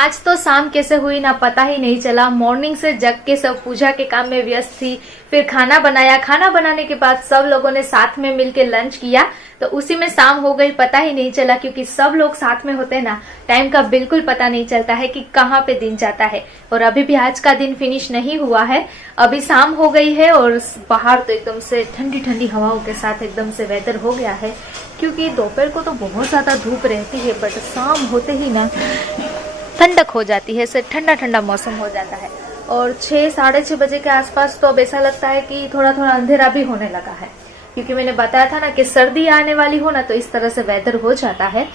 आज तो शाम कैसे हुई ना पता ही नहीं चला। मॉर्निंग से जग के सब पूजा के काम में व्यस्त थी, फिर खाना बनाया, खाना बनाने के बाद सब लोगों ने साथ में मिलके लंच किया, तो उसी में शाम हो गई, पता ही नहीं चला। क्योंकि सब लोग साथ में होते हैं ना, टाइम का बिल्कुल पता नहीं चलता है कि कहाँ पे दिन जाता है। और अभी भी आज का दिन फिनिश नहीं हुआ है, अभी शाम हो गई है और बाहर तो एकदम से ठंडी ठंडी हवाओं के साथ एकदम से वेदर हो गया है। क्योंकि दोपहर को तो बहुत ज्यादा धूप रहती है, बट शाम होते ही ना ठंडक हो जाती है, इससे ठंडा ठंडा मौसम हो जाता है। और 6-6:30 बजे के आसपास तो अब ऐसा लगता है कि थोड़ा थोड़ा अंधेरा भी होने लगा है। क्योंकि मैंने बताया था ना कि सर्दी आने वाली हो ना, तो इस तरह से वेदर हो जाता है।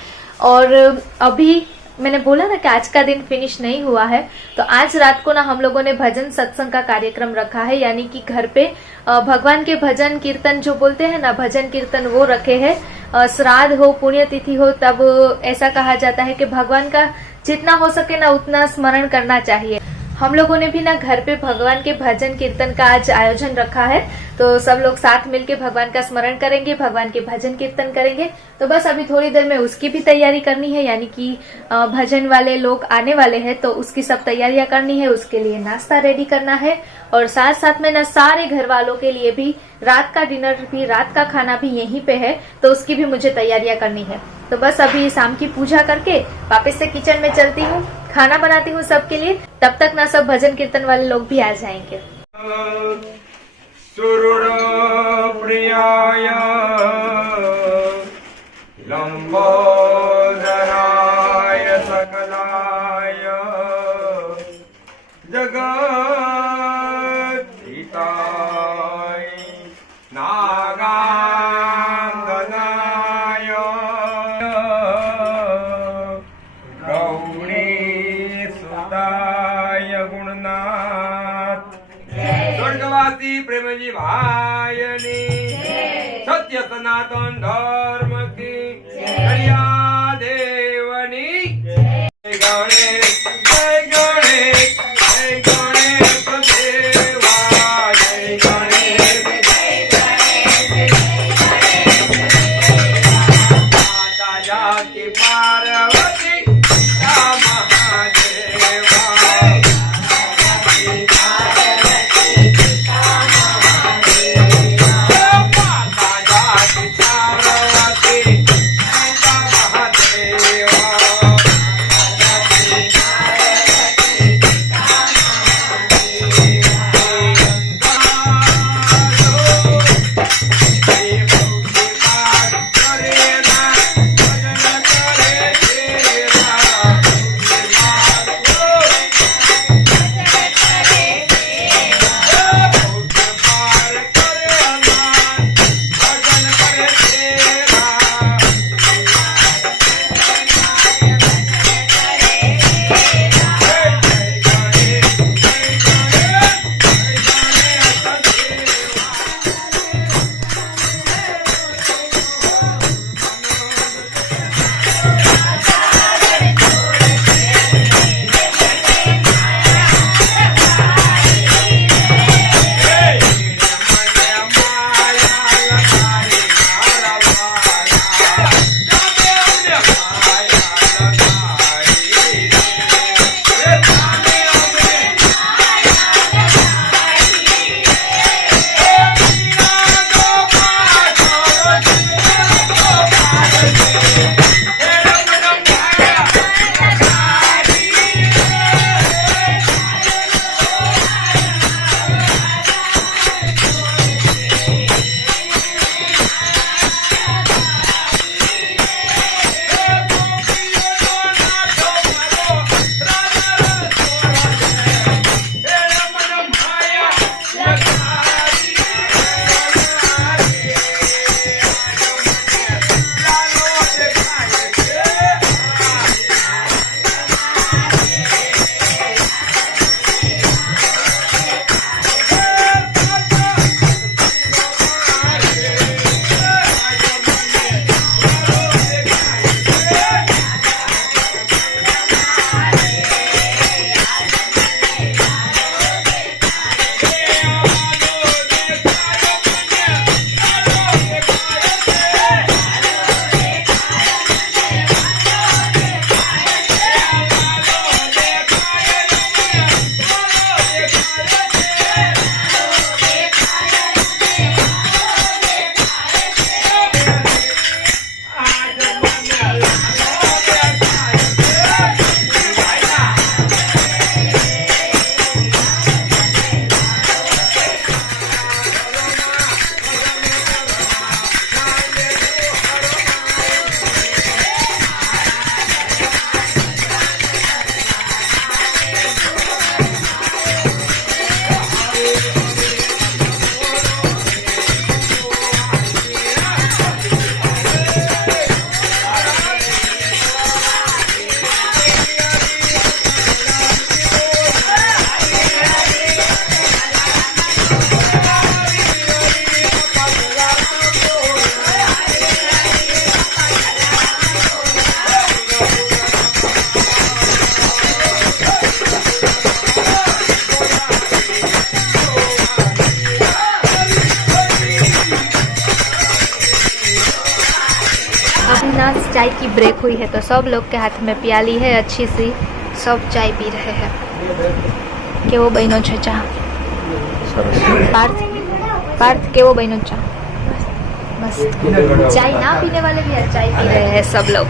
और अभी मैंने बोला ना कि आज का दिन फिनिश नहीं हुआ है, तो आज रात को ना हम लोगों ने भजन सत्संग का कार्यक्रम रखा है। यानी कि घर पे भगवान के भजन कीर्तन जो बोलते हैं ना, भजन कीर्तन वो रखे हैं। श्राद्ध हो, पुण्यतिथि हो, तब ऐसा कहा जाता है कि भगवान का जितना हो सके ना उतना स्मरण करना चाहिए। हम लोगों ने भी ना घर पे भगवान के भजन कीर्तन का आज आयोजन रखा है, तो सब लोग साथ मिलके भगवान का स्मरण करेंगे, भगवान के भजन कीर्तन करेंगे। तो बस अभी थोड़ी देर में उसकी भी तैयारी करनी है, यानी कि भजन वाले लोग आने वाले हैं, तो उसकी सब तैयारियां करनी है, उसके लिए नाश्ता रेडी करना है। और साथ साथ में ना सारे घर वालों के लिए भी रात का डिनर भी, रात का खाना भी यहीं पे है, तो उसकी भी मुझे तैयारियां करनी है। तो बस अभी शाम की पूजा करके वापस से किचन में चलती हूँ, खाना बनाती हूँ सबके लिए। तब तक ना सब भजन कीर्तन वाले लोग भी आ जाएंगे। प्रियाय लंबोदराय सकलाय जगद्धिताय नागांगनाय गौरीसुताय गुणनाथ स्वर्गवासी प्रेमजी भायनी सत्य सनातन धर्म की करिया देवनी। जय गणेश जय गणेश जय गणेश देवा जय गणेश माता जाति पार्वती महादेवा माता जाति पार्वती अभी ना चाय की ब्रेक हुई है तो सब लोग के हाथ में प्याली है अच्छी सी, सब चाय पी रहे हैं। केवो बनो छे चा? पार्थ केवो बनो चा? मस्त। चाय ना पीने वाले भी चाय पी रहे हैं सब लोग।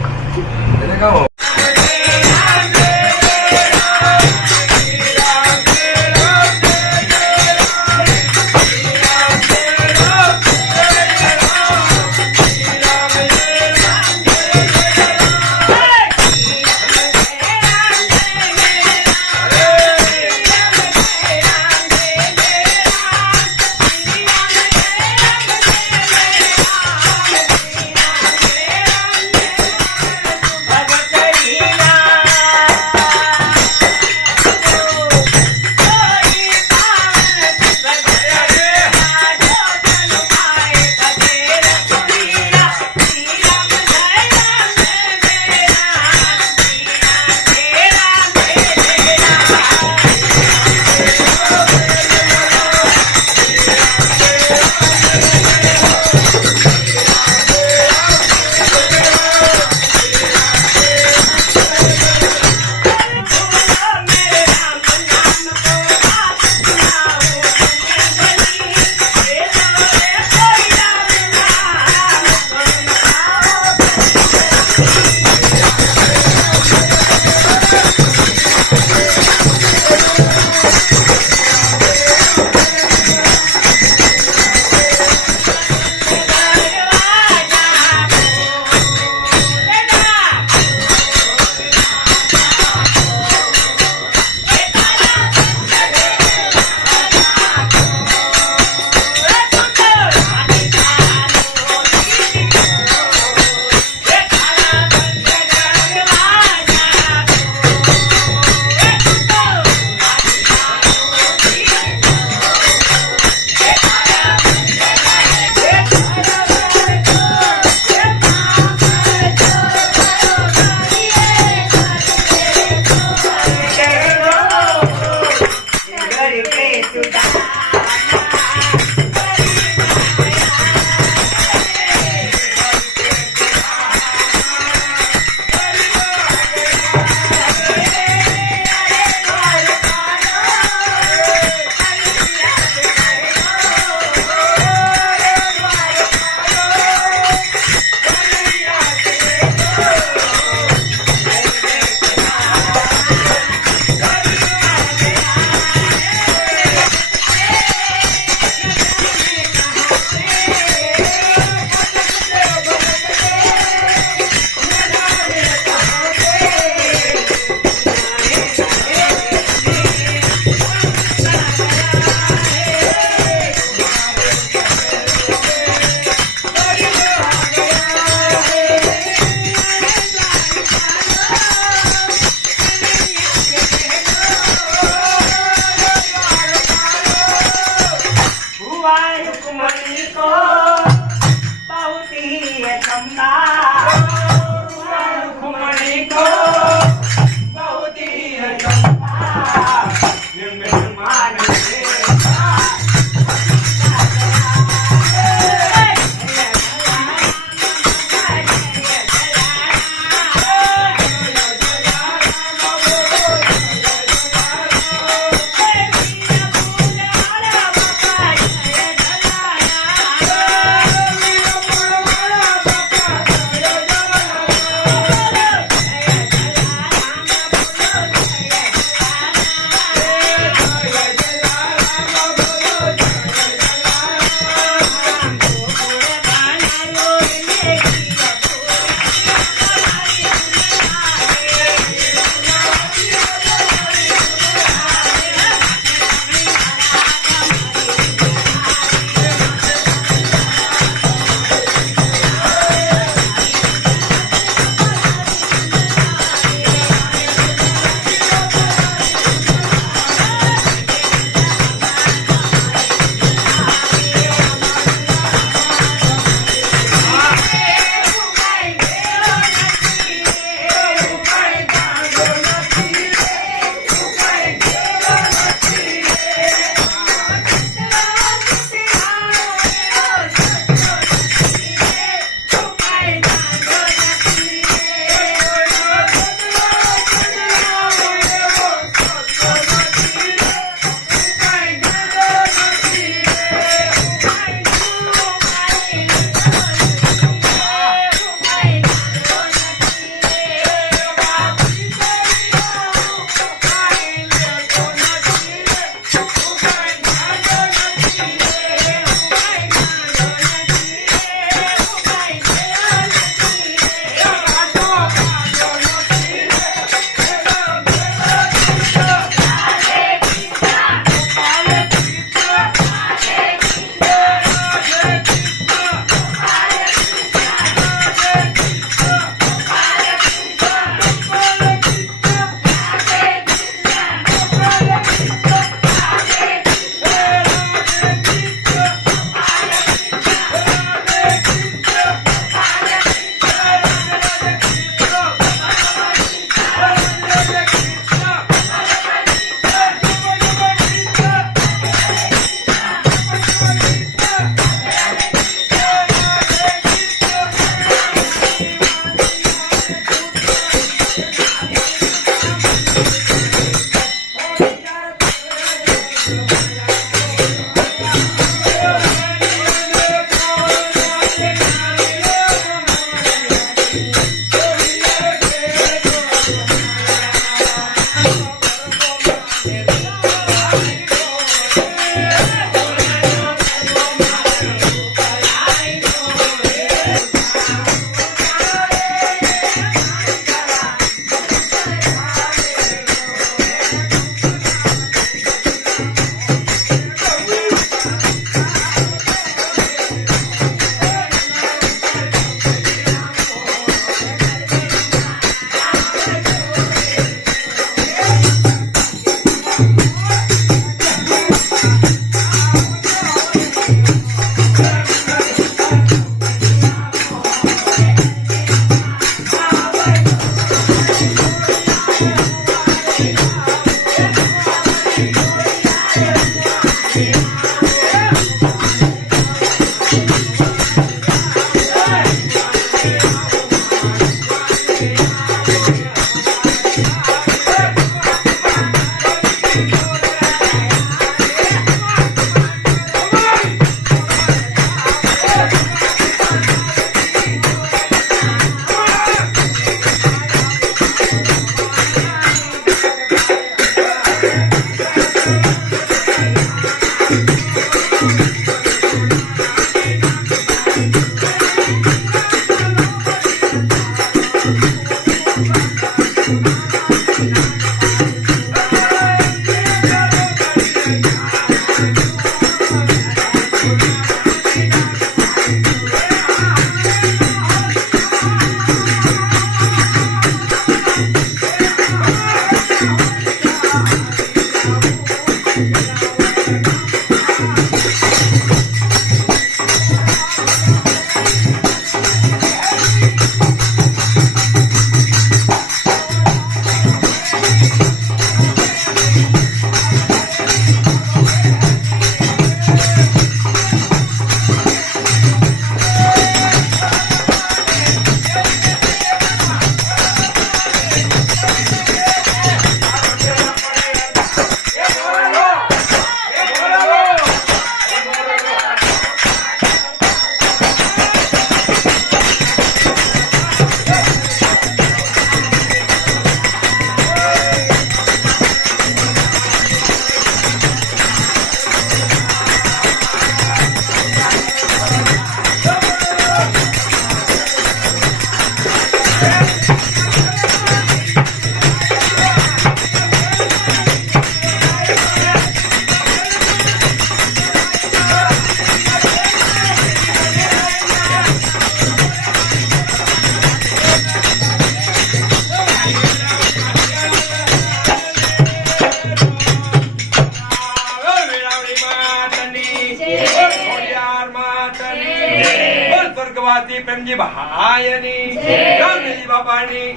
પ્રેમજી ભાઈની જય. રામજી બાપાની